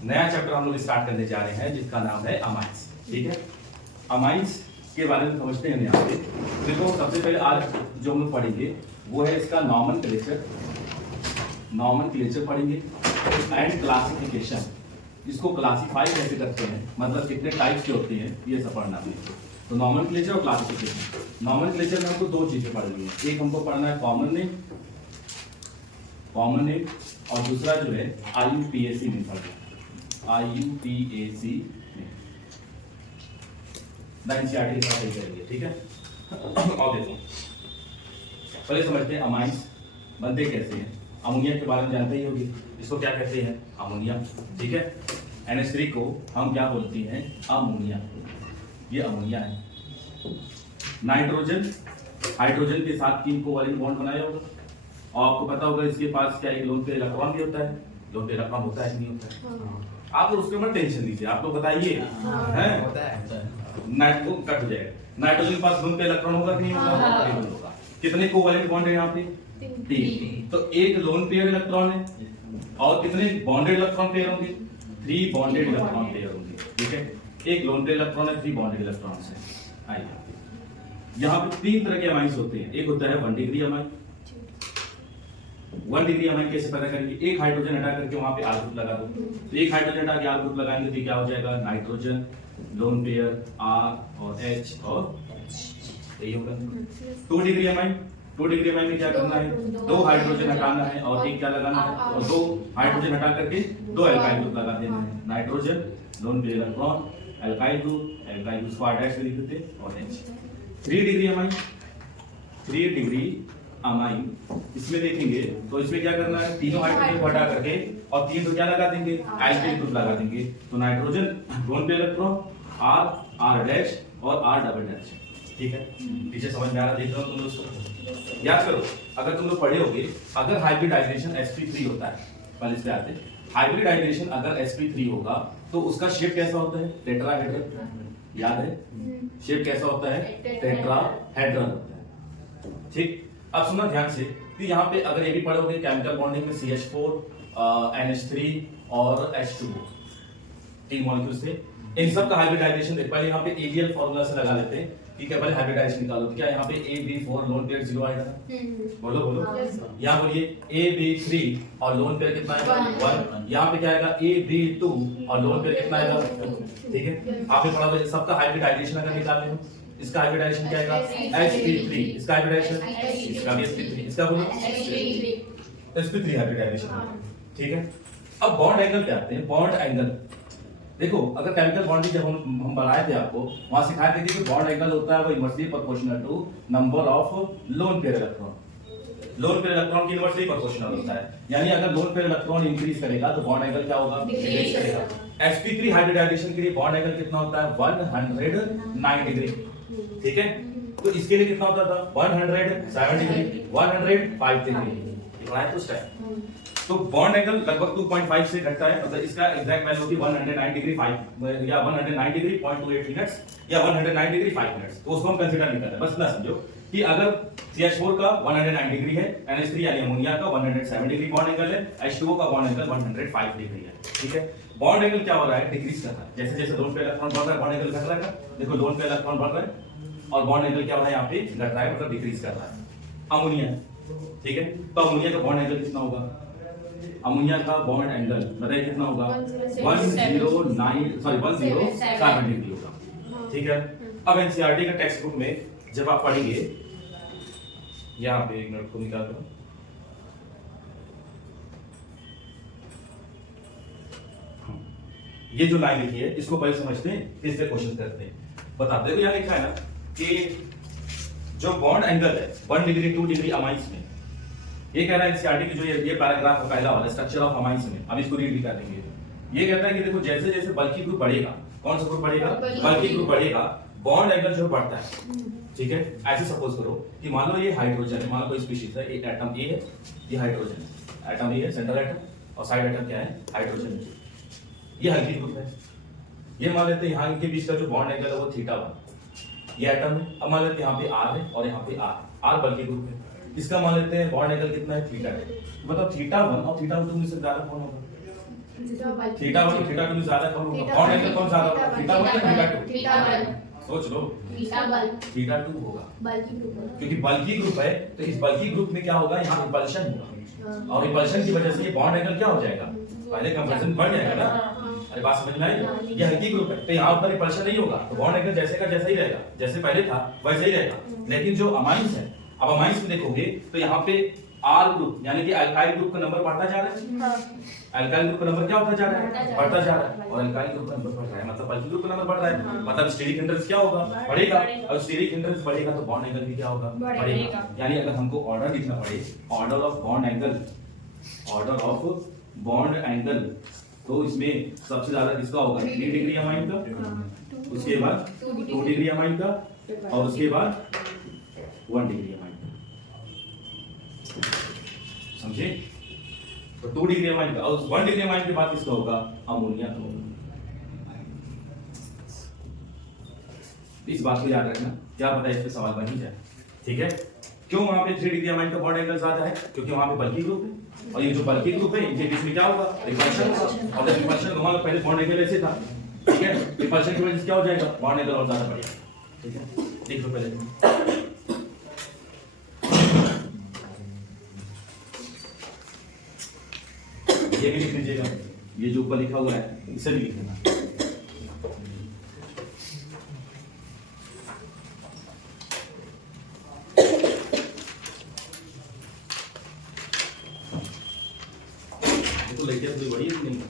नया चैप्टर हम लोग स्टार्ट करने जा रहे हैं जिसका नाम है अमाइंस। ठीक है, अमाइंस के बारे में समझते हैं यहाँ पे। देखो सबसे पहले आज जो हम लोग पढ़ेंगे वो है इसका नॉमेनक्लेचर पढ़ेंगे एंड क्लासिफिकेशन। इसको क्लासिफाई कैसे करते हैं, मतलब कितने टाइप्स के होते हैं, ये सब पढ़ना है। तो नॉमेनक्लेचर और क्लासिफिकेशन। नॉमेनक्लेचर में हमको दो चीजें पढ़नी है, एक हमको पढ़ना है कॉमन नेम और दूसरा जो है IUPAC में पढ़ना है। IUPAC NCERT के साथ करेंगे। ठीक है, और देखो पहले समझते हैं अमाइंस बनते कैसे हैं। अमोनिया के बारे में जानते ही होगी, इसको क्या कहते हैं, अमोनिया। ठीक है, NH3 को हम क्या बोलते हैं, अमोनिया। ये अमोनिया है। नाइट्रोजन हाइड्रोजन के साथ 3 कोवैलेंट बॉन्ड बनाया होगा और आपको पता होगा इसके पास क्या एक लोन पे इलेक्ट्रॉन भी होता है। लोन पे इलेक्ट्रॉन होता है कि नहीं होता है? आप लोग उसके ऊपर टेंशन लीजिए, आप लोग बताइए। हैं होता है नाइट्रोजन कट हो जाएगा। नाइट्रोजन के पास लोन पे इलेक्ट्रॉन होगा कि नहीं होगा? कितने कोवैलेंट बॉन्ड है यहाँ पे? 3। तो एक लोन पेयर इलेक्ट्रॉन है और कितने बॉन्डेड इलेक्ट्रॉन पेयर होंगे? 3 बॉन्डेड इलेक्ट्रॉन पेयर होंगे। ठीक है, एक लोन पेयर इलेक्ट्रॉन है, 3 बॉन्डेड इलेक्ट्रॉन्स हैं। आइए, यहाँ पे 3 तरह के अमाइंस होते हैं। एक होता है 1 डिग्री अमाइन। 1 डिग्री अमाइन कैसे पता करेंगे? एक हाइड्रोजन हटा करके वहां पे R ग्रुप लगा दो। तो एक हाइड्रोजन हटा के R ग्रुप लगाएंगे तो क्या हो जाएगा? नाइट्रोजन, लोन पेयर R और H और यही होगा। 2 डिग्री अमाइन। 2 डिग्री अमाइन में क्या करना है? 2 हाइड्रोजन हटाना है और एक क्या लगाना है, और 2 हाइड्रोजन हटा करके 2 एल्काइल ग्रुप लगा देना है। Nitrogen, loan pair electron, alkyl group को R' लिख देते और H। 3 degree amine. 3 degree amine इसमें देखेंगे तो इसमें क्या करना है, तीनों हाइड्रोजन को हटा करके और 3 तो क्या लगा देंगे, एल्काइल ग्रुप लगा देंगे। तो nitrogen, loan pair electron, R' और R'। ठीक है, पीछे समझ में आ रहा? देख रहे हो तुम लोग इसको? याद करो, अगर तुम लोग पढ़े होगे, अगर हाइब्रिडाइजेशन sp3 होता है, पहले इस पे आते हैं। हाइब्रिडाइजेशन अगर sp3 होगा तो उसका शेप कैसा होता है? टेट्राहेड्रल। याद है? शेप कैसा होता है? टेट्राहेड्रल होता है। ठीक, अब सुनना ध्यान से कि यहाँ पे अगर ये भी पढ़ोगे केमिकल बॉन्डिंग में CH4 NH3 और H2O 3 मॉलिक्यूल्स थे। इन सब का हाइब्रिडाइजेशन देख, पहले यहाँ पे ABL फॉर्मूला से लगा लेते हैं। ठीक है, पहले हाइब्रिडाइजेशन निकालो। तो क्या यहाँ पे AB4 लोन पेयर 0 आएगा? बोलो बोलो, यहाँ बोलिए AB3 और लोन पेयर कितना आएगा? 1। यहाँ पे क्या आएगा? AB2 और लोन पेयर कितना आएगा? ठीक है, आपने पढ़ा होगा सबका हाइब्रिडाइजेशन अगर निकालने हो, इसका हाइब्रिडाइजेशन क्या आएगा? sp3। इसका हाइब्रिडाइजेशन, इसका भी sp3। इसका बोलो sp3 हाइब्रिडाइजेशन। ठीक है, अब बॉन्ड एंगल पे आते हैं। बॉन्ड एंगल देखो, अगर केमिकल बॉन्डिंग जब हम बनाए थे आपको, वहां सिखाए थे कि बॉन्ड एंगल होता है वो inversely proportional to number of lone pair electron. Lone pair electron की इनवर्सली प्रोपोर्शनल होता है, यानी अगर लोन पेयर इलेक्ट्रॉन इंक्रीज करेगा तो बॉन्ड एंगल क्या होगा? डिक्रीज करेगा। sp3 हाइब्रिडाइजेशन के लिए बॉन्ड एंगल कितना होता है? 109 डिग्री। ठीक है, तो इसके लिए कितना होता था? 107 डिग्री, 105 डिग्री। इतना है कुछ टाइम। तो बॉन्ड एंगल लगभग 2.5 से घटता है, मतलब इसका एग्जैक्ट वैल्यू होगी 109 डिग्री 5 या 109 डिग्री 0.28 मिनट्स या 109 डिग्री 5 मिनट्स। तो उसको हम कंसीडर नहीं करते। बस इतना समझो कि अगर CH4 का 109 डिग्री है, NH3 यानी अमोनिया का 107 डिग्री बॉन्ड एंगल है, H2O का बॉन्ड एंगल 105 डिग्री है। ठीक है, बॉन्ड एंगल क्या हो रहा है? डिक्रीज कर रहा है। जैसे जैसे लोन पे इलेक्ट्रॉन बढ़ रहा है बॉन्ड एंगल घट रहा है। देखो लोन पे इलेक्ट्रॉन बढ़ रहा है और बॉन्ड एंगल क्या हो रहा है? यहाँ पे घट रहा है, मतलब डिक्रीज कर रहा है। अमोनिया, ठीक है, तो अमोनिया का बॉन्ड एंगल कितना होगा? अमोनिया का बॉन्ड एंगल बताइए कितना होगा? 107 डिग्री होगा। ठीक है, अब NCERT का टेक्स्ट बुक में जब आप पढ़ेंगे, यहाँ पे एक मिनट को निकाल दो। ये जो लाइन लिखी है इसको पहले समझते हैं, इससे क्वेश्चन करते हैं। बता देखो यहाँ लिखा है ना कि जो बॉन्ड एंगल है 1 डिग्री 2 डिग्री अमाइंस में, ये कह रहा है NCERT की जो ये पैराग्राफ है पहला वाला, स्ट्रक्चर ऑफ अमाइंस में, हम इसको रीड भी कर लेंगे। ये कहता है कि देखो जैसे जैसे बल्की ग्रुप बढ़ेगा, कौन सा ग्रुप बढ़ेगा? बल्की ग्रुप बढ़ेगा, बॉन्ड एंगल जो बढ़ता है। ठीक है, ऐसे सपोज करो कि मान लो ये हाइड्रोजन है, मान लो कोई स्पीशीज है, एक एटम ए है, ये हाइड्रोजन है, एटम ए है सेंट्रल एटम और साइड एटम क्या है? हाइड्रोजन। ये हल्की ग्रुप है। ये मान लेते हैं यहाँ के बीच का जो बॉन्ड एंगल है वो θ1। ये एटम है। अब मान लेते हैं यहाँ पे R है और यहाँ पे R बल्की ग्रुप है। इसका मान लेते हैं बॉन्ड एंगल कितना है? θ है। मतलब θ1 और θ2 में से ज्यादा कौन होगा? थीटा 1 थीटा 2 ज्यादा कौन होगा? बॉन्ड एंगल कौन ज्यादा होगा? थीटा 1 या थीटा 2? थीटा 1 सोच लो। थीटा 2 होगा बल्कि ग्रुप है। क्योंकि बल्कि ग्रुप है, तो इस बल्कि ग्रुप में क्या होगा, यहाँ रिपल्शन होगा और रिपल्शन की वजह से ये बॉन्ड एंगल क्या हो जाएगा, पहले कंपैरिजन बढ़ जाएगा ना। अरे बात समझ में आई? ये हल्की ग्रुप है तो यहाँ पर रिपल्शन नहीं होगा, तो बॉन्ड एंगल जैसे का जैसा ही रहेगा, जैसे पहले था वैसे ही रहेगा। लेकिन जो अमाइंस है, अब अमाइंस में देखोगे तो यहाँ पे आर ग्रुप यानी कि अल्काइल ग्रुप का नंबर बढ़ता जा रहा है। अल्काइल ग्रुप का नंबर क्या होता जा रहा है, बढ़ता जा रहा है, और अल्काइल ग्रुप का नंबर बढ़ रहा है, मतलब बल्कि ग्रुप का नंबर बढ़ रहा है, मतलब स्टीरिक हिंड्रेंस क्या होगा, बढ़ेगा। और स्टीरिक हिंड्रेंस बढ़ेगा तो बॉन्ड एंगल भी क्या होगा, बढ़ेगा। यानी अगर हमको ऑर्डर लिखना पड़े, order of bond angle, order of bond angle, तो इसमें सबसे ज्यादा किसका होगा, 3 डिग्री अमाइन का, उसके बाद 2 डिग्री अमाइन का, और उसके बाद 1 डिग्री अमाइन का, समझे? तो 2 डिग्री अमाइन का और 1 डिग्री अमाइन के बाद किसका होगा, अमोनिया का होगा। इस बात को याद रखना, क्या पता है इस पे सवाल बन ही जाए, ठीक है? क्यों वहां पे 3 डिग्री अमाइन का बॉन्ड एंगल ज्यादा है, क्योंकि वहां पे बल्कि ग्रुप है, और ये जो बल्कि ग्रुप है इनके बीच में क्या होगा, रिपल्शन होगा। और जब रिपल्शन वहां पे पहले बॉन्ड एंगल ऐसे था, ठीक है, रिपल्शन की वजह से क्या हो जाएगा, बॉन्ड एंगल और ज्यादा बढ़ेगा, ठीक है? देख लो पहले ये भी लिख लीजिएगा, ये जो ऊपर लिखा हुआ है इसे भी लिख लेना। देखो लड़कियां थोड़ी बड़ी है कि नहीं,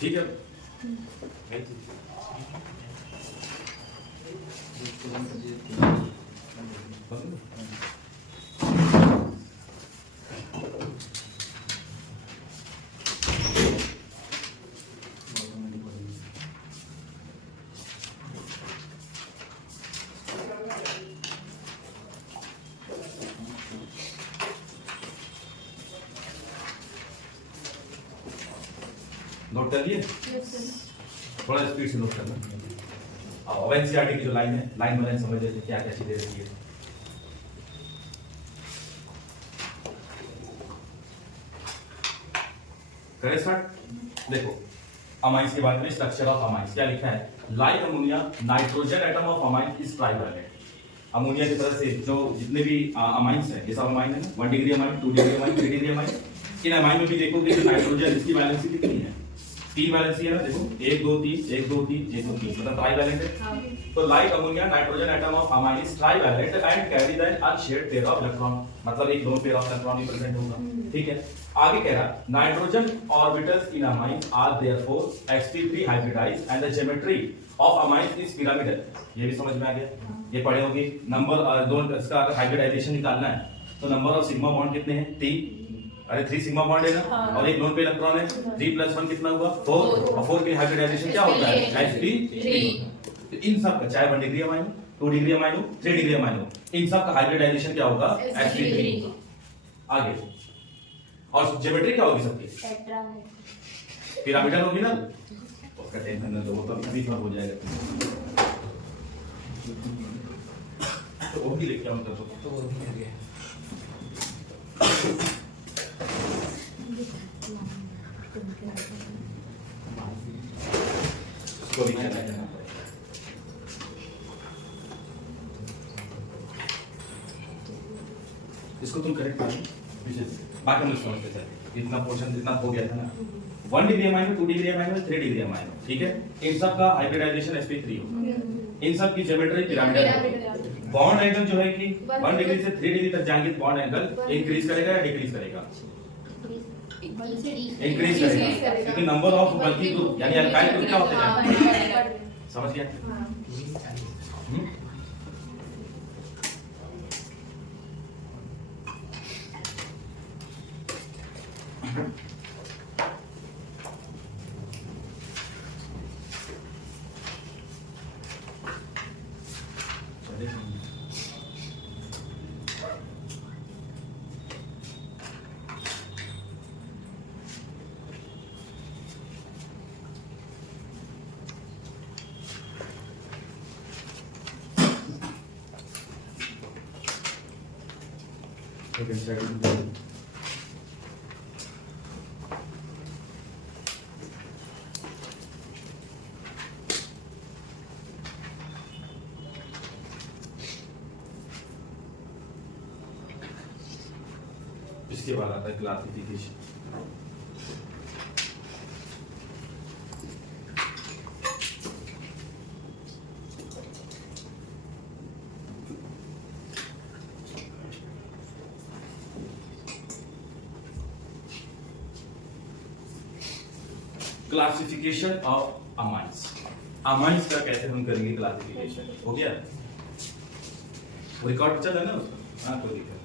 ठीक है? नोट कर लिए? थोड़ा स्पीड से नोट करना। अब एनसीईआरटी की जो लाइन है, लाइन बाय लाइन समझ लेते क्या क्या चीजें रहती है। करें स्टार्ट? देखो अमाइंस के बारे में, स्ट्रक्चर ऑफ अमाइंस क्या लिखा है, like ammonia nitrogen atom of amine is trivalent. Ammonia की तरह से जो जितने भी अमाइंस है, ये सब अमाइन है ना, 1 degree amine, 2 degree amine, 3 degree amine. इन अमाइन में भी देखोगे कि नाइट्रोजन इसकी वैलेंसी कितनी है, 3 वैलेंसी है ना, देखो 1 2 3 1 2 3 1 2 3, मतलब ट्राइवैलेंट है। तो like ammonia nitrogen atom of amine is trivalent and carry the unshared pair of electron, मतलब एक लोन पेयर ऑफ इलेक्ट्रॉन भी प्रेजेंट होगा, ठीक है? आगे कह रहा nitrogen orbitals in amine are therefore sp3 hybridised and the geometry of amine is pyramidal. ये भी समझ में आ गया, ये पढ़े होंगे। नंबर दोनों इसका अगर हाइब्रिडाइजेशन निकालना है तो नंबर ऑफ सिग्मा बॉन्ड कितने हैं, 3। अरे 3 सिग्मा बॉन्ड है ना, और एक लोन पे इलेक्ट्रॉन है, 3 + 1 कितना हुआ, 4, और 4 के हाइब्रिडाइजेशन क्या होता है, sp3। तो इन सब का चाहे 1 डिग्री अमाइन हो, 2 डिग्री अमाइन हो, 3 डिग्री अमाइन हो, इन सब का हाइब्रिडाइजेशन क्या होगा, sp3। आगे और ज्योमेट्री क्या होगी सबकी, पिरामिडल होगी ना, उसका टेंशन ना, तो वो तो अभी हो जाएगा, तो वो भी लेके आऊं तो वो भी आ गया। इसको भी करना है, इसको तुम करेक्ट कर बाकी हम समझते चलते, इतना पोर्शन जितना हो गया था ना, 1 डिग्री अमाइन में, 2 डिग्री अमाइन में, 3 डिग्री अमाइन में, ठीक है? इन सब का हाइब्रिडाइजेशन sp3 होगा, इन सब की ज्योमेट्री पिरामिडल। बॉन्ड एंगल जो है कि 1 डिग्री से 3 डिग्री तक जाएंगे तो बॉन्ड एंगल इंक्रीज करेगा या डिक्रीज करेगा, इंक्रीज करेगा, क्योंकि नंबर ऑफ बल्कि ग्रुप यानी अल्काइल ग्रुप क्या होते हैं, समझ गया? इसके बाद आता है classification. Classification of amines. Amines का कैसे हम करेंगे क्लासिफिकेशन, हो गया? रिकॉर्ड चल रहा है ना उसका? हाँ, कोई दिक्कत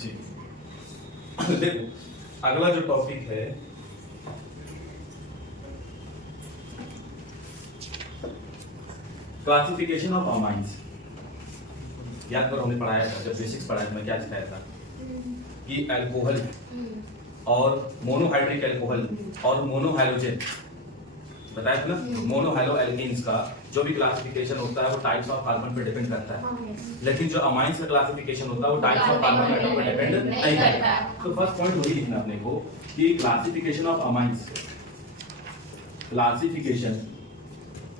जी। देखो अगला जो टॉपिक है क्लासिफिकेशन ऑफ अमाइंस। याद करो हमने पढ़ाया था, जब बेसिक्स पढ़ाया था मैं क्या सिखाया था कि अल्कोहल और मोनोहाइड्रिक अल्कोहल और मोनोहाइड्रोजन बताया था ना। मोनोहाइड्रो एल्कीन्स का जो भी क्लासिफिकेशन होता है वो टाइप्स ऑफ कार्बन पे डिपेंड करता है, लेकिन जो अमाइंस का क्लासिफिकेशन होता है वो टाइप्स ऑफ कार्बन एटम पे डिपेंड नहीं करता है। तो फर्स्ट पॉइंट वही लिखना अपने को कि classification of amines, classification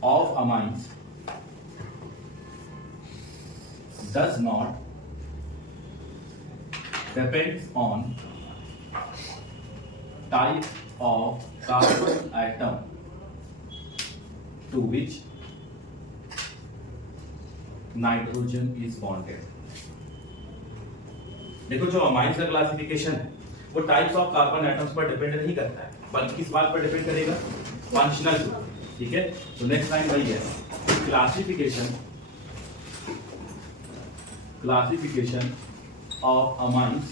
of amines does not depends on type of carbon atom to which nitrogen is bonded। देखो जो अमाइंस का क्लासिफिकेशन है वो टाइप्स ऑफ कार्बन एटम्स पर डिपेंड नहीं करता है, बल्कि किस बात पर डिपेंड करेगा? Functional group. ठीक है, तो नेक्स्ट लाइन वही है, classification of amines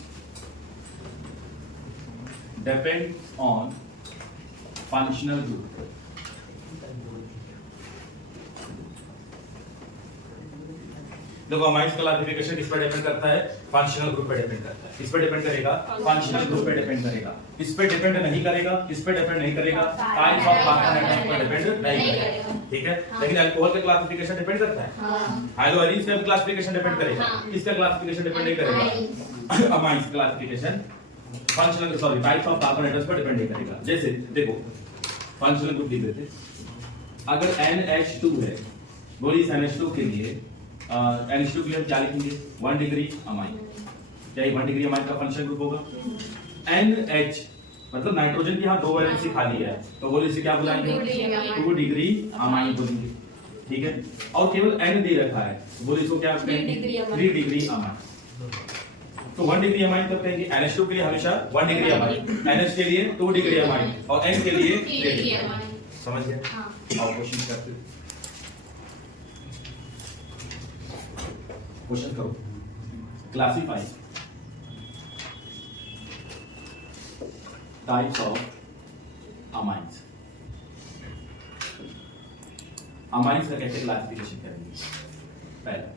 depends on functional group। देखो अमाइंस क्लासिफिकेशन किस पर डिपेंड करता है? फंक्शनल ग्रुप पे डिपेंड करता है। किस पे डिपेंड करेगा? फंक्शनल ग्रुप पे डिपेंड करेगा। किस पे डिपेंड नहीं करेगा? किस पे डिपेंड नहीं करेगा? टाइप ऑफ कार्बन एटम पर डिपेंड नहीं करेगा। ठीक है, लेकिन अल्कोहल का क्लासिफिकेशन डिपेंड करता है। हाइड्रोजन का क्लासिफिकेशन डिपेंड करेगा। किसका क्लासिफिकेशन डिपेंड नहीं करेगा? Amines classification functional sorry types of carbon atoms पर डिपेंड नहीं करेगा। जैसे देखो फंक्शनल ग्रुप लिख देते, अगर NH2 है, बोलिए NH2 के लिए NH2 के लिए हम क्या लिखेंगे? 1 डिग्री अमाइन। क्या 1 डिग्री अमाइन का फंक्शनल ग्रुप होगा? NH मतलब नाइट्रोजन की यहाँ 2 वैलेंसी खाली है, तो बोलिए इसे क्या बुलाएंगे? 2 डिग्री अमाइन बोलेंगे। ठीक है, और केवल N दे रखा है, बोलिए इसको क्या कहेंगे? 3 डिग्री अमाइन। तो 1 डिग्री अमाइन कब कहेंगे? NH2 के लिए हमेशा 1 डिग्री अमाइन, NH के लिए 2 डिग्री अमाइन और N के लिए 3 डिग्री अमाइन। समझ गए? और क्वेश्चन करते हैं, क्वेश्चन करो। Classify types of amines. Amines का कैसे क्लासिफिकेशन करेंगे? पहला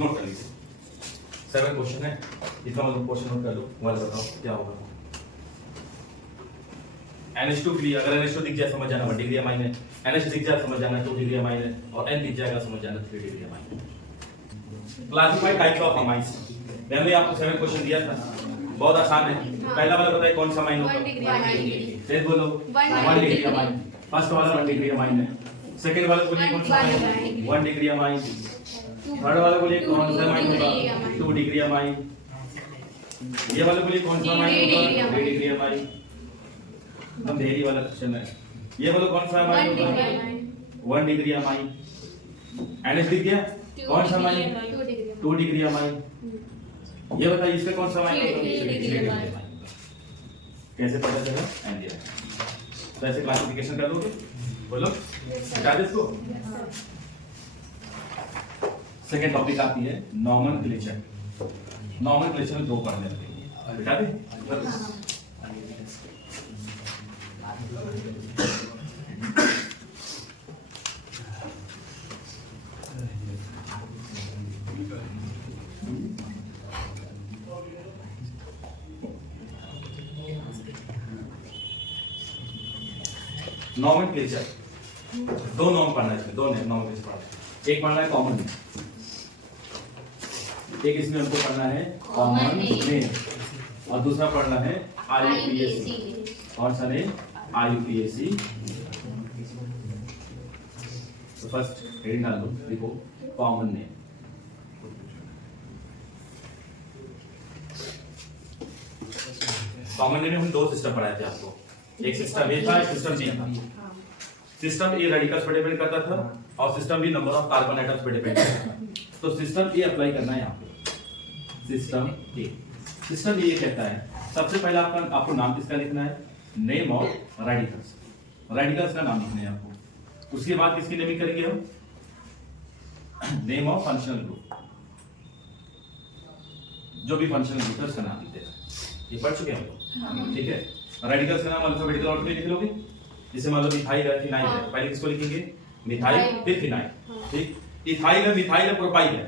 नोट कर लीजिए, 7 क्वेश्चन है, इसका मतलब क्वेश्चन नोट कर लो। वाला बताओ क्या होगा? NH2 के लिए अगर NH2 दिख जाए समझ जाना 1 डिग्री अमाइन है, NH दिख जाए समझ जाना 2 डिग्री अमाइन है, और N दिख जाएगा समझ जाना 3 डिग्री अमाइन है। क्लासिफाई टाइप्स ऑफ अमाइंस, मैंने आपको 7 क्वेश्चन दिया था, बहुत आसान है। पहला वाला बताइए कौन सा अमाइन होगा? 1 डिग्री अमाइन। फिर बोलो 1 डिग्री अमाइन। फर्स्ट वाला 1 डिग्री अमाइन है। सेकंड वाला बोलिए कौन सा अमाइन? 1 degree amine. थर्ड वाला बोलिए कौन सा अमाइन होगा? 2 डिग्री अमाइन। ये वाला बोलिए कौन सा अमाइन होगा? 3 डिग्री अमाइन। एकदम देरी वाला क्वेश्चन है। ये बोलो कौन सा अमाइन होगा? 1 डिग्री अमाइन। NH दिख गया? कौन सा अमाइन? 2 degree amine. ये बताइए इसका कौन सा अमाइन होगा? 3 डिग्री अमाइन। कैसे पता चला? एंडिया। तो ऐसे क्लासिफिकेशन कर लोगे, बोलो बता दे इसको। सेकेंड टॉपिक आती है नॉमेनक्लेचर। नॉमेनक्लेचर में दो पढ़ने लगेंगे, बता दे। नॉमेनक्लेचर दो नॉम पढ़ना है इसमें, दो नॉमेनक्लेचर पढ़ना है। एक पढ़ना है कॉमन नेम, एक इसमें हमको पढ़ना है कॉमन नेम, और दूसरा पढ़ना है आईयूपीएसी। कौन सा नेम? आईयूपीएसी। तो फर्स्ट हेडिंग डाल दो, देखो कॉमन नेम। कॉमन नेम में हम दो सिस्टम पढ़ाए थे आपको, एक सिस्टम ए था, एक सिस्टम बी था। सिस्टम ए रेडिकल्स पे डिपेंड करता था और system B number of carbon atoms पे डिपेंड करता था। तो सिस्टम ए अप्लाई करना है यहाँ पे। सिस्टम ए, सिस्टम ए कहता है सबसे पहले आपको नाम किसका लिखना है? Name of radicals. रेडिकल्स का नाम लिखना है आपको। उसके बाद किसकी नेमिंग करेंगे हम? Name of functional group. जो भी फंक्शनल ग्रुप है उसका नाम लिख देना। ये पढ़ चुके हैं हम लोग, ठीक है। रेडिकल्स का नाम अल्फाबेटिकल ऑर्डर में लिख लोगे। जैसे मान लो मिथाइल है, फिनाइल है, पहले किसको लिखेंगे? मिथाइल फिर फिनाइल, ठीक। इथाइल है, मिथाइल है, प्रोपाइल है,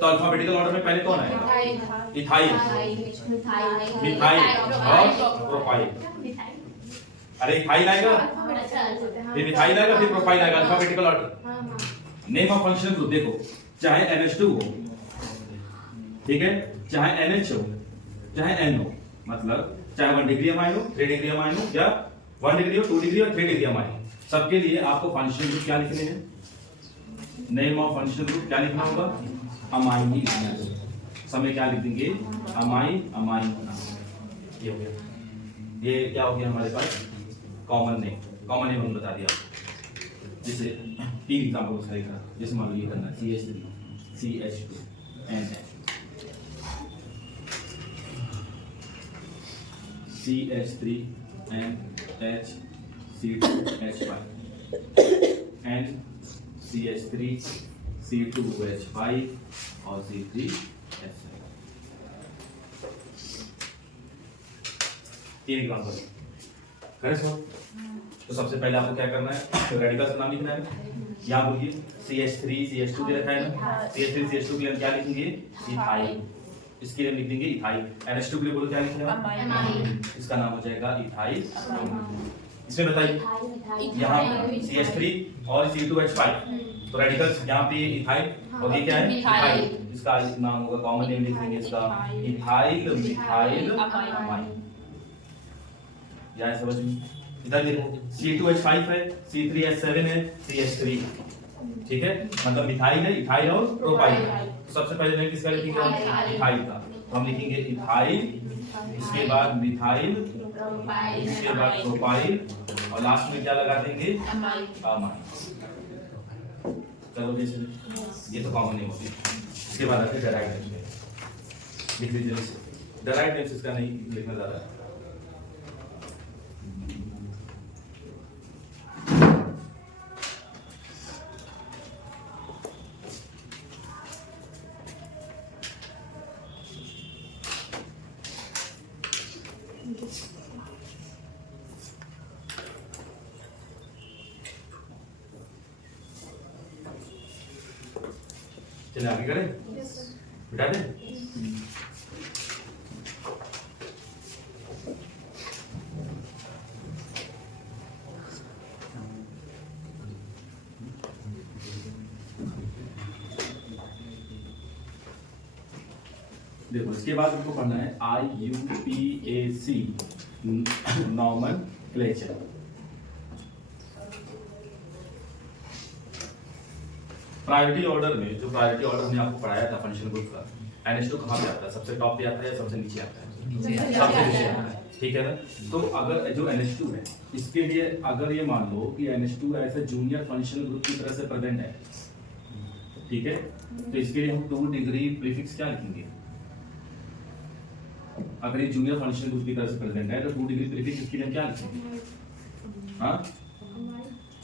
तो अल्फाबेटिकल ऑर्डर में पहले कौन आएगा? इथाइल, मिथाइल और प्रोपाइल। अरे इथाइल आएगा, फिर मिथाइल आएगा, फिर प्रोपाइल आएगा, alphabetical order. Name of functional group देखो, चाहे NH2 हो, ठीक है, चाहे NH हो, चाहे N हो, मतलब चाहे 1 डिग्री अमाइन हो, 3 डिग्री अमाइन हो, या 1 डिग्री हो, 2 डिग्री और 3 डिग्री अमाइन, सबके लिए आपको फंक्शनल ग्रुप क्या लिखने हैं? नेम ऑफ फंक्शनल ग्रुप क्या लिखना होगा? अमाइन ही लिखना है। समय क्या लिख देंगे? Amine, amine. ये हो गया। ये क्या हो गया हमारे पास? Common name. कॉमन नेम हमने बता दिया आपको। जैसे 3 एग्जांपल उसका लिखा, जैसे मान लो ये करना CH3, CH2, NH, CH3, NH, C2H5, N, CH3, C2H5 और C3H7। 3 एग्जांपल करें सो। तो सबसे पहले आपको क्या करना है? रेडिकल का नाम लिखना है। यहाँ बोलिए CH3, CH2 के रखा है ना, CH3, CH2 के लिए हम क्या लिखेंगे? इथाइल। इसके लिए लिख देंगे इथाइल। NH2 के लिए बोलो क्या लिखेंगे? इसका नाम हो जाएगा इथाइल। इसमें बताइए यहाँ CH3 और C2H5, तो रेडिकल्स यहाँ पे इथाइल और ये क्या है? इथाइल। इसका नाम होगा, कॉमन नेम लिख देंगे इसका इथाइल, मिथाइल, अमाइन। यहाँ समझ में? इधर देखो C2H5 है, C3H7 है, CH3, ठीक है, मतलब मिथाइल है, इथाइल और प्रोपाइल। तो सबसे पहले नेम किसका लिखेंगे? इथाइल का। तो हम लिखेंगे इथाइल, इसके बाद मिथाइल, इसके बाद प्रोपाइल, और लास्ट में क्या लगा देंगे? अमाइन। चलो जैसे ये तो कॉमन नेम होती है। इसके बाद आते हैं डेराइव्ड नेम्स। लिख लीजिए। डेराइव्ड नेम्स इसका नहीं लिखना ज़्यादा। चलिए आगे करें, बिठा दें। देखो इसके बाद हमको पढ़ना है IUPAC, नॉमेनक्लेचर। प्रायोरिटी ऑर्डर में, जो प्रायोरिटी ऑर्डर हमने आपको पढ़ाया था फंक्शनल ग्रुप का, NH2 कहाँ पे आता है? सबसे टॉप पे आता है या सबसे नीचे आता है? सबसे नीचे आता है, ठीक है ना। तो अगर जो NH2 है, इसके लिए अगर ये मान लो कि NH2 ऐसे जूनियर फंक्शनल ग्रुप की तरह से प्रेजेंट है, ठीक है, तो इसके लिए हम 2 डिग्री प्रीफिक्स क्या लिखेंगे? अगर ये जूनियर फंक्शनल ग्रुप की तरह से प्रेजेंट है तो 2 डिग्री प्रीफिक्स इसके लिए क्या लिखेंगे? हाँ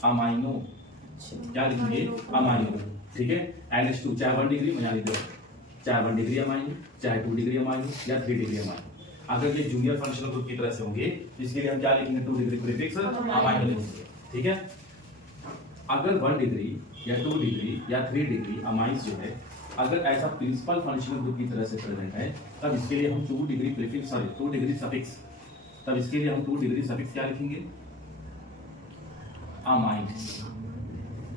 अमाइनो, क्या लिखेंगे अमाइनो, ठीक है। NH2 चाहे 1 डिग्री में लिख दो, चाहे 1 डिग्री अमाइनो, चाहे 2 डिग्री अमाइनो या 3 डिग्री अमाइनो। अगर ये जूनियर फंक्शनल ग्रुप की तरह से होंगे इसके लिए हम क्या लिखेंगे 2 डिग्री प्रीफिक्स अमाइनो लिखेंगे, ठीक है। अगर 1 डिग्री या 2 डिग्री या 3 डिग्री अमाइंस जो है अगर ऐसा प्रिंसिपल फंक्शनल ग्रुप की तरह से प्रेजेंट है तब इसके लिए हम 2 degree prefix, sorry 2 degree suffix, तब इसके लिए हम 2 डिग्री सफिक्स क्या लिखेंगे अमाइन,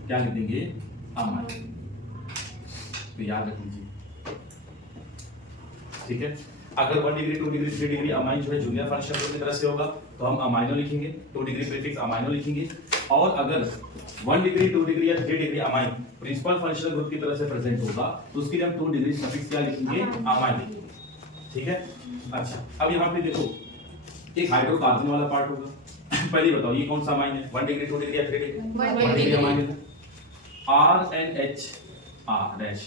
क्या लिख देंगे अमाइन, तो याद रख लीजिए, ठीक है। अगर 1 डिग्री 2 डिग्री 3 डिग्री अमाइन जो है जूनियर फंक्शनल ग्रुप की तरह से होगा तो हम अमाइनो लिखेंगे, 2 डिग्री प्रीफिक्स अमाइनो लिखेंगे। और अगर 1 डिग्री 2 डिग्री या 3 degree amine principal functional group की तरह से प्रेजेंट होगा तो उसके लिए हम 2 डिग्री सफिक्स क्या लिखेंगे अमाइन लिखेंगे, ठीक है। अच्छा अब यहाँ पे देखो एक हाइड्रोकार्बन वाला पार्ट होगा, पहले बताओ ये कौन सा अमाइन है 1 डिग्री 2 डिग्री या 3 डिग्री 1 डिग्री अमाइन है। RNH R डैश,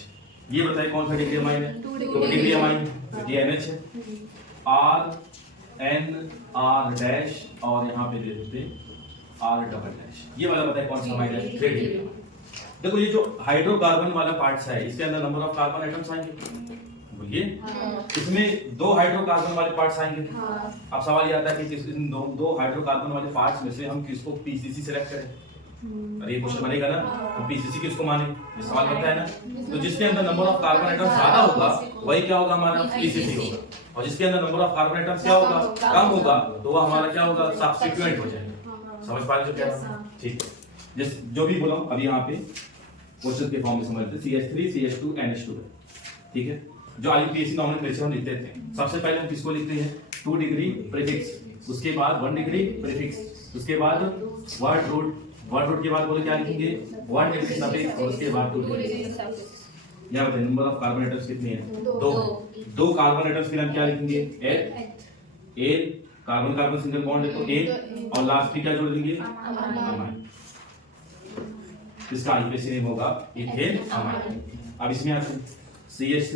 ये बताइए कौन सा डिग्री अमाइन है 2 डिग्री अमाइन, ये NH है। RNR डैश और यहाँ पे दे देते R डबल डैश, ये वाला बताइए कौन सा अमाइन है 3 डिग्री। देखो ये जो हाइड्रोकार्बन वाला पार्ट्स है इसके अंदर नंबर ऑफ कार्बन एटम्स आएंगे, बोलिए इसमें 2 हाइड्रोकार्बन वाले पार्ट्स आएंगे। अब सवाल ये आता है कि इन दो हाइड्रोकार्बन वाले पार्ट्स में से हम किसको पीसीसी सेलेक्ट करें, अरे ये क्वेश्चन बनेगा ना, हम पीसीसी किसको माने, ये सवाल बनता है ना। तो जिसके अंदर नंबर ऑफ कार्बन एटम्स ज्यादा होगा वही क्या होगा हमारा पीसीसी होगा, और जिसके अंदर नंबर ऑफ कार्बन एटम्स क्या होगा कम होगा तो वो हमारा क्या होगा सब्स्टिट्यूएंट हो जाएगा। समझ पा रहे हो क्या, ठीक है। जिस जो भी बोला अभी यहाँ पे क्वेश्चन के फॉर्म में समझ लेते CH3 CH2 NH2 है, ठीक है। जो आईयूपीएसी नॉमेनक्लेचर हम लिखते थे सबसे पहले हम किसको लिखते हैं 2 डिग्री प्रीफिक्स, उसके बाद 1 डिग्री प्रीफिक्स, उसके बाद वर्ड रूट, वर्ड रूट के बाद बोले क्या लिखेंगे 1 डिग्री सफिक्स और उसके बाद 2 डिग्री। यहाँ बताइए नंबर ऑफ कार्बन एटम्स कितने हैं 2 कार्बन एटम्स के लिए हम क्या लिखेंगे A carbon carbon single bond है तो A और लास्ट की क्या जोड़ देंगे अमाइन, इसका आईयूपीएसी नेम होगा इथेन अमाइन। अब इसमें आते हैं CH3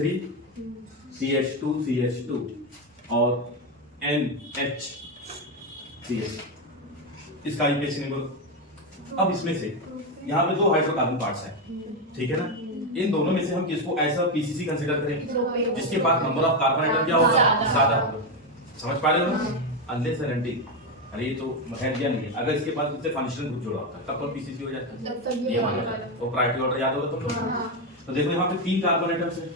CH2 CH2 और NHCH, इसका आईयूपीएसी नेम बोलो। अब इसमें से यहाँ पे 2 हाइड्रोकार्बन पार्ट्स हैं, ठीक है ना, इन दोनों में से हम किसको ऐसा पीसीसी कंसीडर करें जिसके पास नंबर ऑफ कार्बन एटम क्या होगा ज्यादा होगा। समझ पा रहे हो ना, अनलेस एंड अनटिल, अरे ये तो है दिया नहीं है, अगर इसके पास उससे फंक्शनल ग्रुप जुड़ा होता है तब तो पीसीसी हो जाता है, ये मान लो तो प्रायोरिटी ऑर्डर याद होगा तुम लोग। तो देखो यहाँ पे 3 कार्बन एटम्स है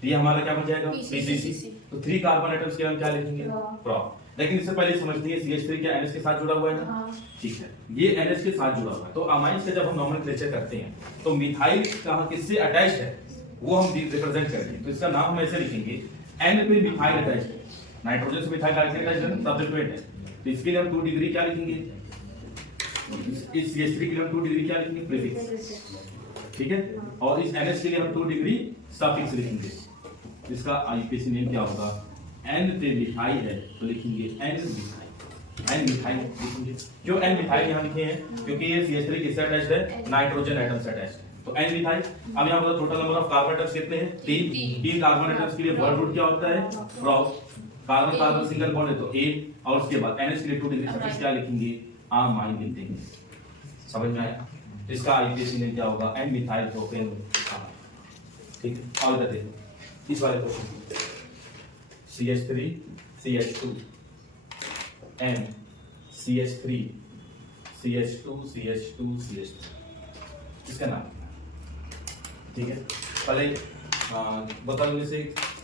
तो ये हमारा क्या बन जाएगा पीसीसी, तो 3 कार्बन एटम्स के हम क्या लिखेंगे प्रोप। लेकिन इससे पहले समझते हैं CH3 क्या NH के साथ जुड़ा हुआ है ना, ठीक है, ये NH के साथ जुड़ा हुआ है। तो अमाइंस का जब हम नॉमेनक्लेचर करते हैं तो मिथाइल कहां किससे अटैच्ड है वो हम रिप्रेजेंट करेंगे, तो इसका नाम हम ऐसे लिखेंगे N पे मिथाइल अटैच्ड है, नाइट्रोजन से मिथाइल कार्बोनेट अटैच्ड है सब्स्टिट्यूएंट है, तो इसके लिए हम 2 डिग्री क्या लिखेंगे, इस CH3 के लिए हम 2 डिग्री क्या लिखेंगे प्रीफिक्स, ठीक है, और इस NH के लिए हम 2 डिग्री सफिक्स लिखेंगे। इसका आईयूपीएसी नेम क्या होगा N पे मिथाइल है तो लिखेंगे N मिथाइल लिखेंगे। क्यों N मिथाइल यहाँ लिखे हैं क्योंकि ये CH3 किससे अटैच्ड है नाइट्रोजन एटम से अटैच्ड है, तो N मिथाइल। अब यहाँ पर total number of carbon atoms कितने हैं 3 कार्बन एटम्स के लिए वर्ड रूट क्या होता है prop, carbon carbon single bond है तो A और उसके बाद NH के लिए 2 डिग्री सफिक्स क्या लिखेंगे अमाइन लिख देंगे। समझ में आया, इसका आईयूपीएसी नेम क्या होगा N मिथाइल प्रोपेन, ठीक है। और इधर देखो इस वाले question CH3 CH2 N CH3 CH2 CH2 CH2 इसका नाम, ठीक है। पहले बता दो जैसे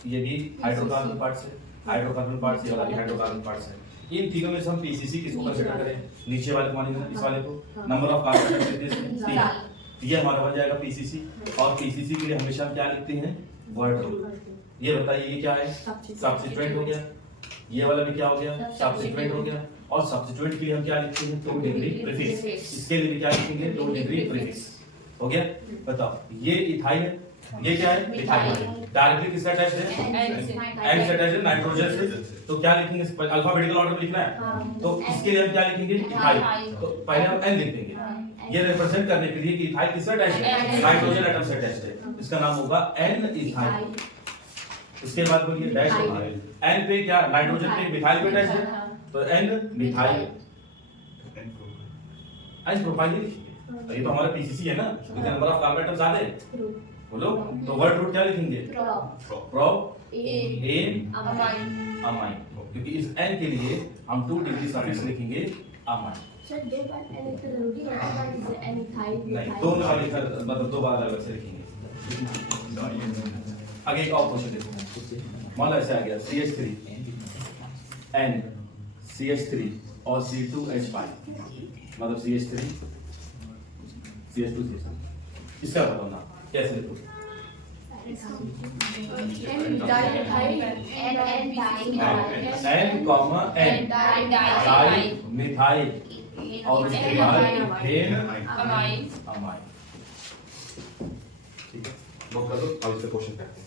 ये भी हाइड्रोकार्बन पार्ट्स है, हाइड्रोकार्बन पार्ट्स ये वाला भी हाइड्रोकार्बन पार्ट्स है, इन तीनों में से हम पीसीसी किसको कंसीडर करें नीचे वाले को मानेंगे इस वाले को, नंबर ऑफ कार्बन कितने हैं 3, ये हमारा बन जाएगा पीसीसी। और पीसीसी के लिए हमेशा हम क्या लिखते हैं वर्ड रूट। ये बताइए ये क्या है सब्स्टिट्यूएंट हो गया, ये वाला भी क्या हो गया सब्स्टिट्यूएंट हो गया, और सब्स्टिट्यूएंट के लिए हम क्या लिखते हैं 2 डिग्री प्रीफिक्स, इसके लिए भी क्या लिखेंगे 2 डिग्री प्रीफिक्स हो गया। बताओ ये इथाइल है, ये क्या है मिथाइल, डायरेक्टली किससे अटैच्ड है N से अटैच्ड है नाइट्रोजन से, तो क्या लिखेंगे अल्फाबेटिकल ऑर्डर में लिखना है, तो इसके लिए हम क्या लिखेंगे इथाइल, तो पहले हम N लिख देंगे, ये रिप्रेजेंट करने के लिए कि इथाइल किससे अटैच्ड है नाइट्रोजन एटम से अटैच्ड है, इसका नाम होगा N इथाइल। इसके बाद बोलिए डैश N पे क्या नाइट्रोजन पे मिथाइल पे अटैच है तो N मिथाइल आइस प्रोफाइल ही लिखेंगे। ये तो हमारा पीसीसी है ना, तो नंबर ऑफ कार्बन एटम ज्यादा है, बोलो। तो वर्ड रूट क्या लिखेंगे? प्रोप एन अमाइन, क्योंकि इस एन के लिए हम 2 डिग्री सफिक्स लिखेंगे अमाइन। सर दो बार एन लिखना जरूरी है, एक बार इसे एन इथाइल नहीं, दोनों बार लिखकर मतलब 2 बार अलग से लिखेंगे। आगे एक और क्वेश्चन देखो, मान लो ऐसे आ गया CH3 N CH3 और C2H5, मतलब CH3 CH2 CH3, इसका बताओ ना कैसे लिखो? N dimethyl N N comma N dimethyl और उसके बाद हेन अमाइन। ठीक है, नोट कर दो। अब इससे क्वेश्चन करते हैं।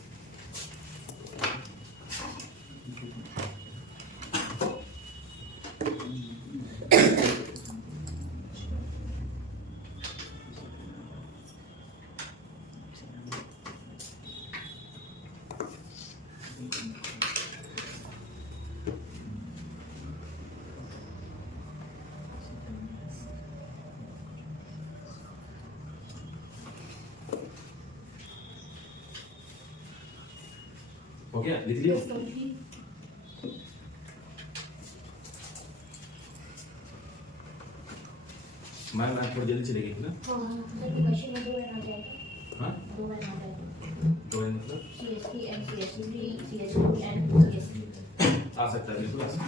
हो गया, लिख लियो। मैं थोड़ी जल्दी चलेगी ना। क्वेश्चन में 2 आ जाएगा। हाँ 2 आ जाएगा। तो मतलब CH3 and CH3 CH2 and CH3 आ सकता है, बिल्कुल आ सकता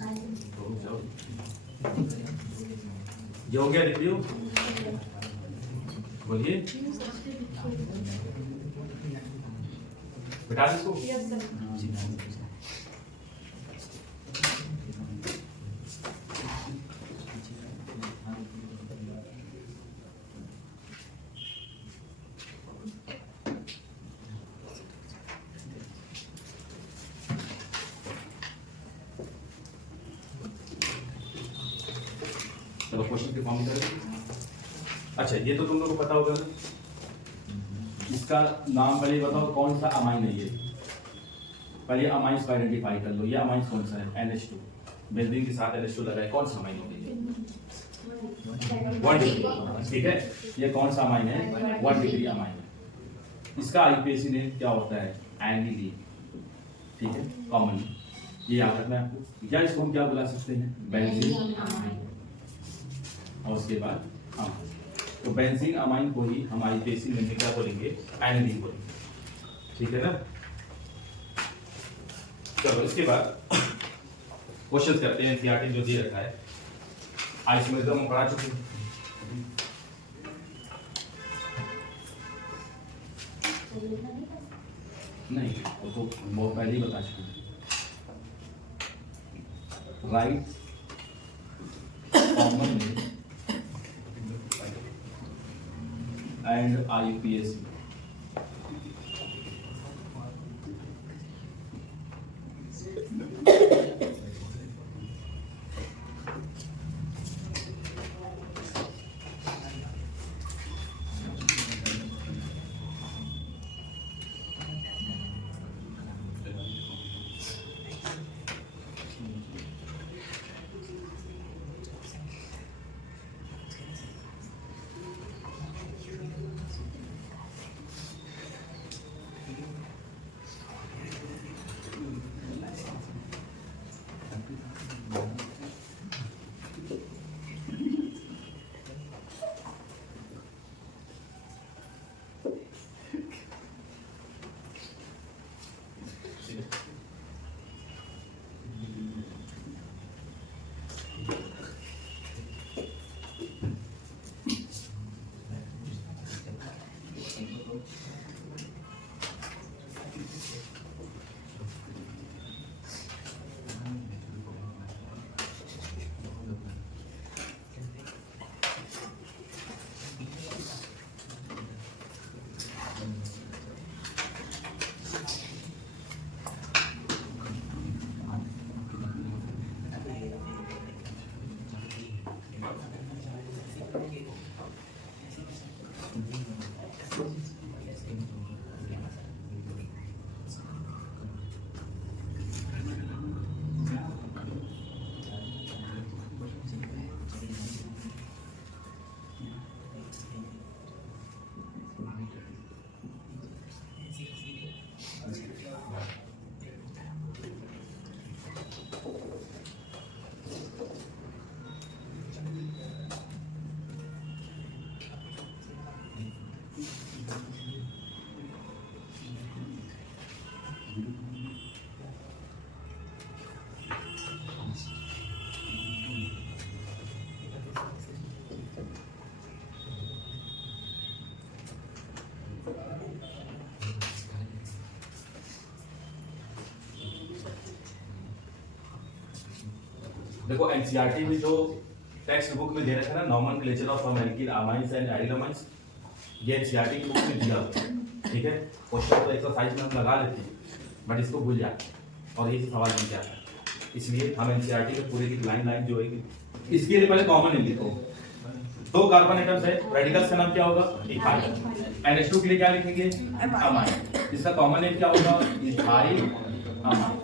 है। तो जाओ, ये हो गया, लिख लियो। बोलिए, बेटा इसको चलो क्वेश्चन के फॉर्म में करें। अच्छा, ये तो तुम लोगों को पता होगा ना, इसका नाम पहले बताओ कौन सा अमाइन है ये। पहले अमाइंस को आइडेंटिफाई कर लो, ये अमाइंस कौन सा है? NH2, बेंजीन के साथ NH2 लगा है, कौन सा अमाइन होगा ये? 1 डिग्री, ठीक है। ये कौन सा अमाइन है? 1 डिग्री अमाइन है। इसका आईपीएसी नेम क्या होता है? एनिलीन, ठीक है, कॉमन। ये याद रखना है आपको। या इसको हम क्या बुला सकते हैं? Benzene amine. और उसके बाद हाँ, तो बेंजीन अमाइन को ही हम आईपीएसी नेम में क्या बोलेंगे? एनिलीन बोलेंगे, ठीक है ना। चलो इसके बाद क्वेश्चंस करते हैं। एनसीईआरटी जो दे रखा है, आइसोमेरिज्म हम पढ़ा चुके हैं। नहीं, वो तो बहुत पहले ही बता चुके हैं। Right common and IUPAC. देखो एनसीईआरटी में जो टेक्स्ट बुक में दे रखा है ना, nomenclature of American amines and aldehydes, ये एनसीईआरटी की बुक में दिया हुआ है, ठीक है। क्वेश्चन तो एक्सरसाइज में हम लगा लेते हैं, बट इसको भूल जाते हैं और ये सवाल नहीं आता है, इसलिए हम एनसीईआरटी के पूरे की लाइन जो है इसके लिए पहले कॉमन नेम लिखो। दो कार्बन एटम्स है, रेडिकल्स का नाम क्या होगा? इथाइल। NH2 के लिए क्या लिखेंगे? अमाइन। इसका कॉमन नेम क्या होगा? Ethyl amine.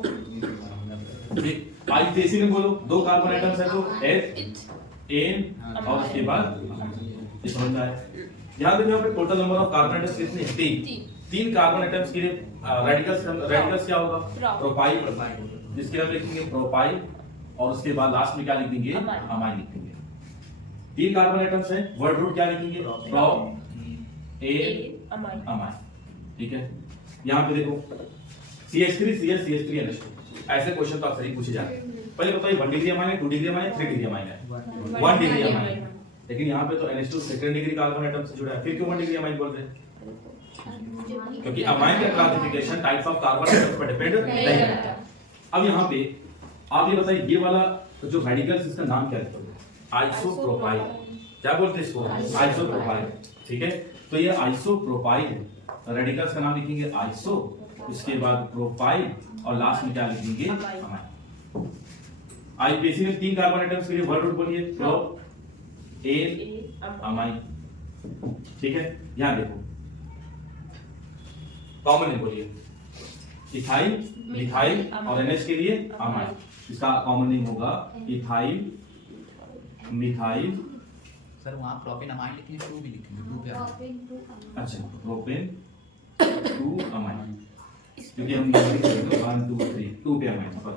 आईपीसी में बोलो, दो कार्बन एटम्स है तो H N और उसके बाद इस समझ आए। ध्यान देना, यहाँ पे total number of carbon atoms कितने? 3 कार्बन एटम्स के लिए रेडिकल्स क्या होगा? प्रोपाइल। जिसके हम लिखेंगे प्रोपाइल और उसके बाद लास्ट में क्या लिख देंगे? अमाइन लिख देंगे। 3 कार्बन एटम्स है, वर्ड रूट क्या लिखेंगे? प्रो एन अमाइन, ठीक है। यहाँ पे देखो CH3 CH CH3 NH2, ऐसे क्वेश्चन तो अक्सर ही पूछे जाते हैं। पहले बताइए 1 डिग्री अमाइन है, 2 डिग्री अमाइन है, 3 डिग्री अमाइन है? 1 डिग्री अमाइन। लेकिन यहाँ पे तो NH2 second degree carbon atom से जुड़ा है, फिर क्यों 1 डिग्री अमाइन बोल रहे हैं? क्योंकि अमाइन का classification types of carbon atoms पर डिपेंड नहीं करता। अब यहाँ पे आप ये बताइए, ये वाला जो रेडिकल्स, इसका नाम क्या है? आइसोप्रोपाइल। क्या बोलते हैं इसको? आइसोप्रोपाइल, ठीक है। तो ये आइसोप्रोपाइल है, रेडिकल्स का नाम लिखेंगे आइसो, उसके बाद प्रोपाइल और लास्ट में क्या लिखेंगे? अमाइन। आईपीसी में 3 कार्बन एटम्स के लिए वर्ड रूट बोलिए, प्रो एन अमाइन, ठीक है। यहां देखो कॉमन नेम बोलिए, इथाइल, मिथाइल और NH के लिए अमाइन। इसका कॉमन नेम होगा इथाइल, मिथाइल। सर वहाँ प्रोपेन अमाइन लिखेंगे, 2 भी लिखेंगे, 2 पे। अच्छा, प्रोपेन 2 अमाइन, क्योंकि हम यहाँ लिखेंगे 1 2 3 2 पे अमाइन पर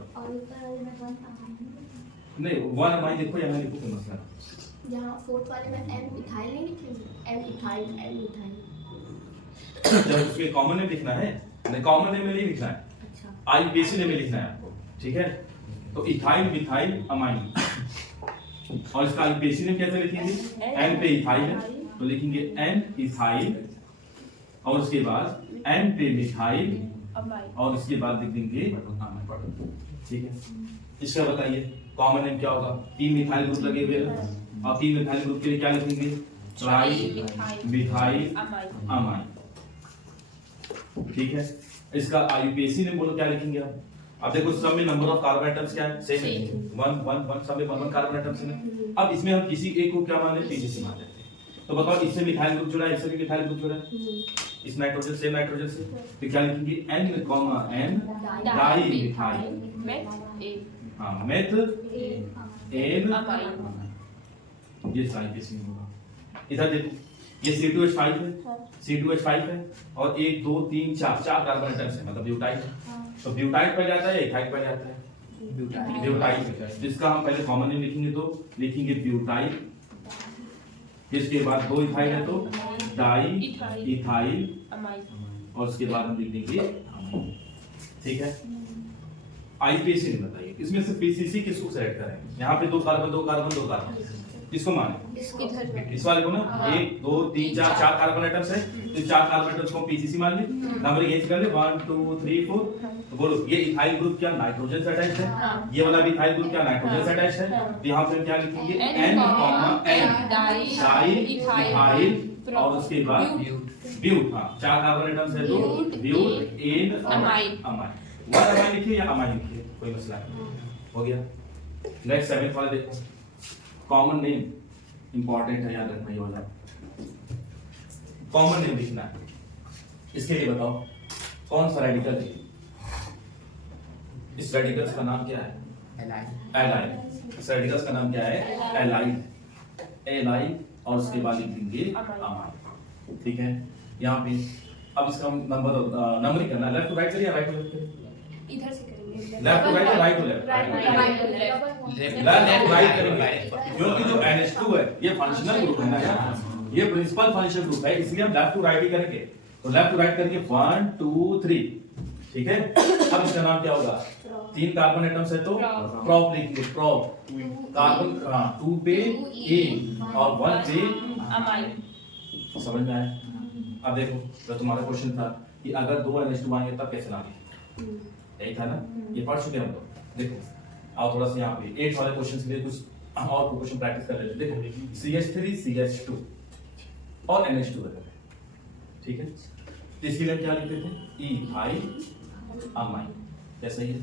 नहीं 1 अमाइन देखो, यहाँ लिखो कोई मसला नहीं। यहाँ फोर्थ वाले में N इथाइल नहीं लिखेंगे? N ethyl, N methyl. जब उसके कॉमन नेम लिखना है, नहीं कॉमन नेम में नहीं लिखना है, अच्छा, आईपीसी नेम में लिखना है आपको, ठीक है। तो इथाइल, मिथाइल, अमाइन, और इसका आईपीसी नेम कैसे लिखेंगे? N पे इथाइल है तो लिखेंगे N इथाइल और उसके बाद N पे मिथाइल और उसके बाद लिख देंगे अमाइन, ठीक है। इसका बताइए कॉमन नेम क्या होगा? 3 मिथाइल ग्रुप लगे हुए हैं और 3 मिथाइल ग्रुप के लिए क्या लिखेंगे? ट्राई मिथाइल अमाइन, ठीक है। इसका आईपीसी नेम बोलो, क्या लिखेंगे आप? अब देखो सब में नंबर ऑफ कार्बन एटम्स क्या है? सेम है, 1 1 1, सब में 1 1 कार्बन एटम्स है। अब इसमें हम किसी एक को क्या मान लेते हैं? पीसीसी मान लेते हैं। तो बताओ, इससे मिथाइल ग्रुप जुड़ा है, इससे भी मिथाइल ग्रुप जुड़ा है, इस नाइट्रोजन से नाइट्रोजन से, तो क्या लिखेंगे? N, N डाई मिथाइल, हाँ मेथ एन अमाइन, ये आईपीसी में होगा। इधर देखो, ये C2H5 है, C2H5 है और 1 2 3 4 कार्बन एटम्स है, मतलब ब्यूटाइल है। तो ब्यूटाइल पहले आता है, इथाइल पहले आता है? ब्यूटाइल। जिसका हम पहले कॉमन नेम लिखेंगे तो लिखेंगे ब्यूटाइल, इसके बाद 2 इथाइल है तो डाई इथाइल और उसके बाद हम लिख देंगे, ठीक है। आईपीसी ने बताइए, इसमें से पीसीसी किसको सेलेक्ट करें? यहाँ पे 2 कार्बन 2 कार्बन 2 कार्बन, किसको माने? इस वाले को ना, 1 2 3 4 कार्बन एटम्स है तो 4 कार्बन एटम्स को पीसीसी मान ले, नंबर ये कर ले 1 2 3 4। तो बोलो ये इथाइल ग्रुप क्या नाइट्रोजन से अटैच्ड है? ये वाला भी इथाइल ग्रुप क्या नाइट्रोजन से अटैच्ड है? तो यहाँ पे हम क्या लिखेंगे? N, N डाई इथाइल और उसके बाद ब्यूट, हाँ 4 कार्बन एटम्स है तो ब्यूट एन अमाइन। 1 अमाइन लिखिए या अमाइन लिखिए, कोई मसला नहीं, हो गया। नेक्स्ट 7th वाला देखो, कॉमन नेम इंपॉर्टेंट है, याद रखना ये वाला कॉमन नेम लिखना है। इसके लिए बताओ कौन सा रेडिकल है? इस रेडिकल्स का नाम क्या है? एलाइन। इस रेडिकल्स का नाम क्या है? एलाइन, एलाइन और उसके बाद लिख देंगे अमाइन, ठीक है। यहाँ पे अब इसका नंबरिंग करना है, लेफ्ट टू राइट करिए, राइट टू लेफ्ट करिए, इधर से करेंगे, लेफ्ट टू राइट या right to left? Left right करेंगे, क्योंकि जो NH2 है ये फंक्शनल ग्रुप है ना यार, ये प्रिंसिपल फंक्शनल ग्रुप है, इसलिए हम लेफ्ट टू राइट ही करेंगे। तो लेफ्ट टू राइट करेंगे 1 2 3, ठीक है। अब इसका नाम क्या होगा? 3 कार्बन एटम्स है तो प्रॉप लिखेंगे, प्रॉप। कार्बन 2 पे इन और 1 पे अमाइन। समझ में आया? अब देखो, जो तुम्हारा क्वेश्चन था कि अगर 2 NH2 आएंगे तब कैसे नाम, यही था ना, ये पढ़ चुके हम लोग। देखो आओ थोड़ा सा यहाँ पे 8 वाले क्वेश्चन के लिए कुछ और क्वेश्चन प्रैक्टिस कर लेते हैं। देखो CH3 CH2 और NH2 है, ठीक है। तो इसके लिए क्या लिखते थे? इथाइल अमाइन, कैसा ही है,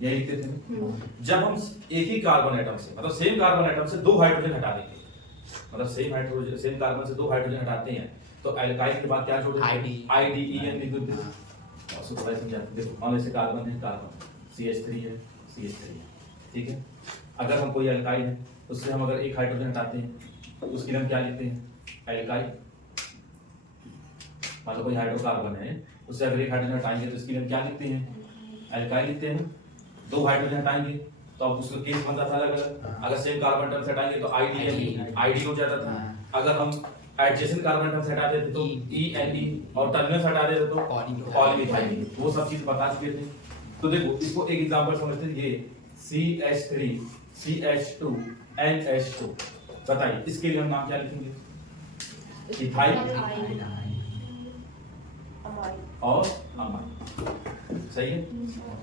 यही लिखते थे। जब हम एक ही कार्बन एटम से, मतलब सेम कार्बन एटम से 2 हाइड्रोजन हटा देंगे, मतलब सेम कार्बन से 2 हाइड्रोजन हटाते हैं तो एल्काइल के बाद क्या जोड़ते हैं? IDEN लिख देते हैं। और उसको थोड़ा समझाते। देखो मान लो ऐसे कार्बन है, कार्बन CH3 है, CH3 है, ठीक है। अगर हम कोई एल्काइल है उससे हम अगर एक हाइड्रोजन हटाते हैं तो उसके लिए हम क्या लिखते हैं? एल्काइल। मान लो कोई हाइड्रोकार्बन है उससे अगर एक हाइड्रोजन हटाएंगे तो इसके लिए हम क्या लिखते हैं? एल्काइल लिखते हैं। 2 हाइड्रोजन हटाएंगे तो अब उसका केस बनता था अलग अलग। अगर सेम कार्बन एटम से हटाएंगे तो ID हो जाता था। अगर हम एडजेसेंट कार्बन एटम से हटा देते तो ENE और टर्मिनल से हटा देते तो पॉलीमिथाइल। वो सब चीज बता चुके थे। तो देखो इसको एक एग्जांपल समझते हैं। ये CH3 CH2 NH2, बताइए इसके लिए हम नाम क्या लिखेंगे? इथाइल और अमाइन, सही है।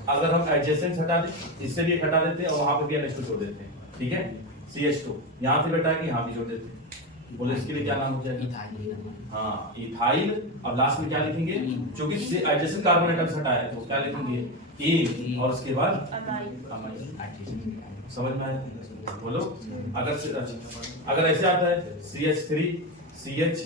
अगर हम एडजेसेंट हटा दें, इससे भी एक हटा देते हैं और वहां पे भी NH2 जोड़ देते हैं, ठीक है। CH2 यहाँ पे बैठा के यहाँ भी जोड़ देते हैं, बोले इसके लिए क्या नाम हो जाएगा? हाँ इथाइल। और लास्ट में क्या लिखेंगे? क्योंकि एडजेसेंट कार्बन एटम से हटाया है तो क्या लिखेंगे? E और उसके बाद अमाइन। समझ में आया? बोलो। अगर ऐसे आता है CH3 CH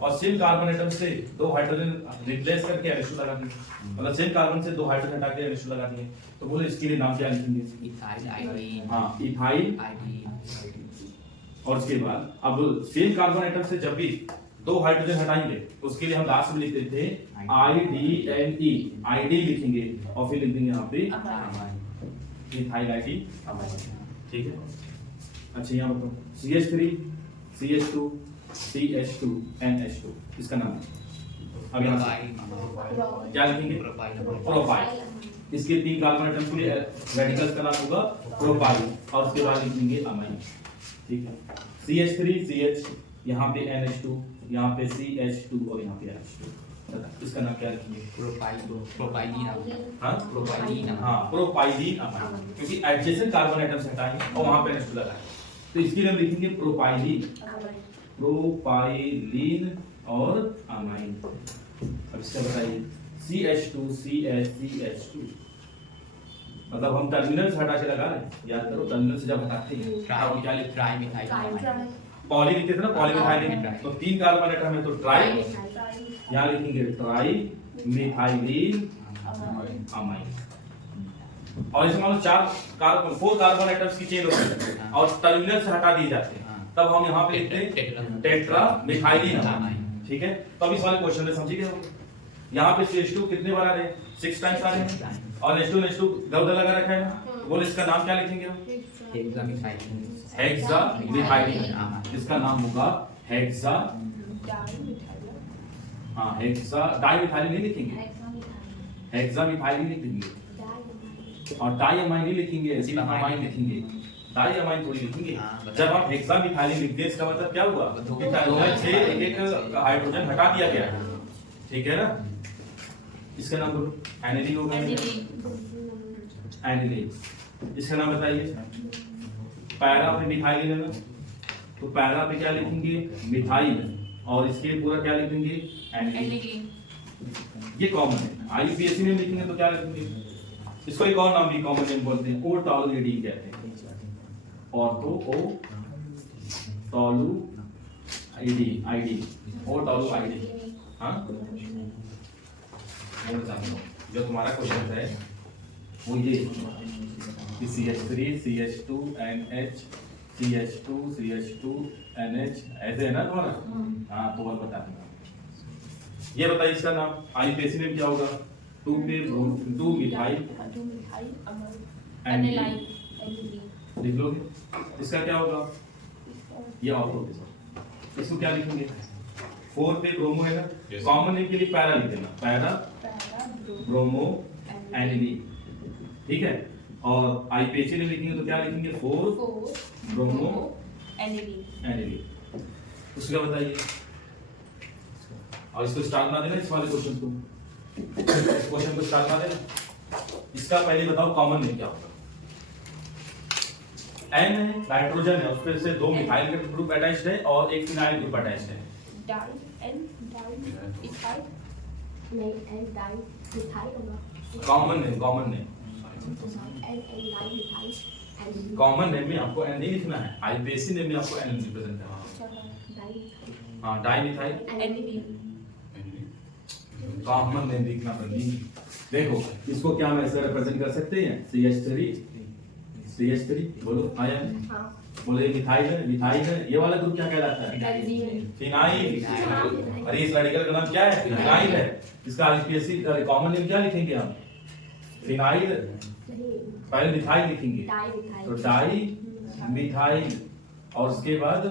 और सेम कार्बन एटम से 2 हाइड्रोजन रिप्लेस करके NH2 लगा दिए, मतलब सेम कार्बन से 2 हाइड्रोजन हटा के NH2 लगा दिए, तो बोले इसके लिए नाम क्या लिखेंगे? इथाइल। हाँ इथाइल। और उसके बाद अब सेम कार्बन एटम से जब भी 2 हाइड्रोजन हटाएंगे तो उसके लिए हम लास्ट में लिखते थे IDNE, ID लिखेंगे और फिर लिख देंगे यहाँ पे इथाइल ID अमाइन, ठीक है। अच्छा यहाँ बताओ CH3 CH2 CH2 NH2, इसका नाम अब यहाँ क्या लिखेंगे? प्रोपाइल। इसके 3 कार्बन एटम्स के लिए रेडिकल्स का नाम होगा प्रोपाइल और उसके बाद लिखेंगे अमाइन, ठीक है। CH3 CH, यहाँ पे NH2, यहाँ पे CH2 और यहाँ पे NH2, इसका नाम क्या लिखेंगे? प्रोपाइलीन। हाँ प्रोपाइलीन अमाइन, क्योंकि एडजेसेंट कार्बन एटम्स हटाएंगे और वहां पे NH2 लगाएंगे तो इसके लिए हम लिखेंगे प्रोपाइलीन और अमाइन। अब इसका बताइए CH2 CH2, मतलब हम टर्मिनल से हटा के लगा रहे हैं, याद करो टर्मिनल से जब हटाते हैं तो क्या लिखते हैं? पॉली लिखते थे ना, पॉलीमिथाइलिन। तो 3 कार्बन एटम है तो ट्राई, यहाँ लिखेंगे ट्राई मिथाइलिन अमाइन। और इसमें मान लो 4 कार्बन एटम्स की चेन होती है और टर्मिनल से हटा दिए जाते हैं तब हम यहाँ पे लिखते हैं टेट्रा मिथाइलिन अमाइन, ठीक है। तो अब इस वाले क्वेश्चन में समझिए, यहाँ पे CH2 कितने बार आ रहे हैं? 6 टाइम्स आ रहे हैं और NH2 इधर लगा रखा है ना, बोले इसका नाम क्या लिखेंगे हम? Hexa methylene. इसका नाम होगा हेक्सा, हाँ हेक्सा डाइमिथाइलिन नहीं लिखेंगे, हेक्सा मिथाइलिन लिखेंगे और डाइअमाइन नहीं लिखेंगे, सिर्फ अमाइन लिखेंगे, डाइअमाइन थोड़ी लिखेंगे। जब आप हेक्सा मिथाइलिन लिखते हैं इसका मतलब क्या हुआ? कि टर्मिनल से एक हाइड्रोजन हटा दिया गया, ठीक है ना। इसका नाम बोलो। एनिलीन होगा, एनिलीन। इसका नाम बताइए। पैरा पे मिथाइल है ना, तो पैरा पे क्या लिखेंगे? मिथाइल और इसके पूरा क्या लिखेंगे? एनिलीन। ये कॉमन है, IUPAC में लिखेंगे तो क्या लिखेंगे? इसको एक और नाम भी कॉमन नेम बोलते हैं, ओटोलुइडी कहते हैं। ओटोलुइडी ओटोलुइडी। हाँ जो तुम्हारा क्वेश्चन है वो ये CH3 CH2 NH CH2 CH2 NH ऐसे है ना तुम्हारा? हाँ तो बता दूंगा। ये बताइए इसका नाम IUPAC में क्या होगा? 2 मिथाइल एनिलाइन लिख लोगे। इसका क्या होगा? ये ऑफ हो गया, इसको क्या लिखेंगे? 4 पे ब्रोमो है ना, कॉमन नेम के लिए पैरा लिख देना, पैरा ब्रोमो एनिलीन, ठीक है। और आईपीएसी में लिखेंगे तो क्या लिखेंगे 4 ब्रोमो एनिलीन। उसका बताइए, और इसको स्टार बना देना इस वाले क्वेश्चन को, इस क्वेश्चन को स्टार बना देना। इसका पहले बताओ कॉमन में क्या होगा। एन है, नाइट्रोजन है, उसपे से 2 मिथाइल का ग्रुप अटैच्ड है और एक फिनाइल ग्रुप अटैच्ड है। Common name, common name, common name में आपको एन नहीं लिखना है, आईपीएसी नेम में आपको एन रिप्रेजेंट है। हाँ, डाई मिथाइल कॉमन नेम लिखना पड़ेगी। देखो इसको क्या हम ऐसे रिप्रेजेंट कर सकते हैं, CH3 बोलो आयन, बोले मिथाइल है, मिथाइल है, ये वाला ग्रुप क्या कहलाता है, फिनाइल। अरे इस रेडिकल का नाम क्या है, फिनाइल है। इसका आईपीएसी कॉमन नेम क्या लिखेंगे हम, फिनाइल, पहले मिथाइल लिखेंगे तो डाई मिथाइल और उसके बाद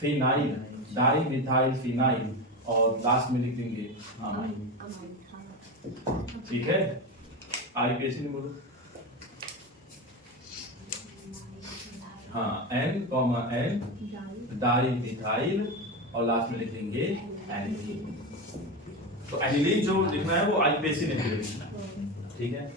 फिनाइल, डाई मिथाइल फिनाइल और लास्ट में लिख देंगे अमाइन। ठीक है, आईपीएसी ने बोलो हाँ, N, N डाई मिथाइल और लास्ट में लिखेंगे एनिलीन। तो एनिलीन जो लिखना है वो आईपीएसी ने लिखना है, ठीक है।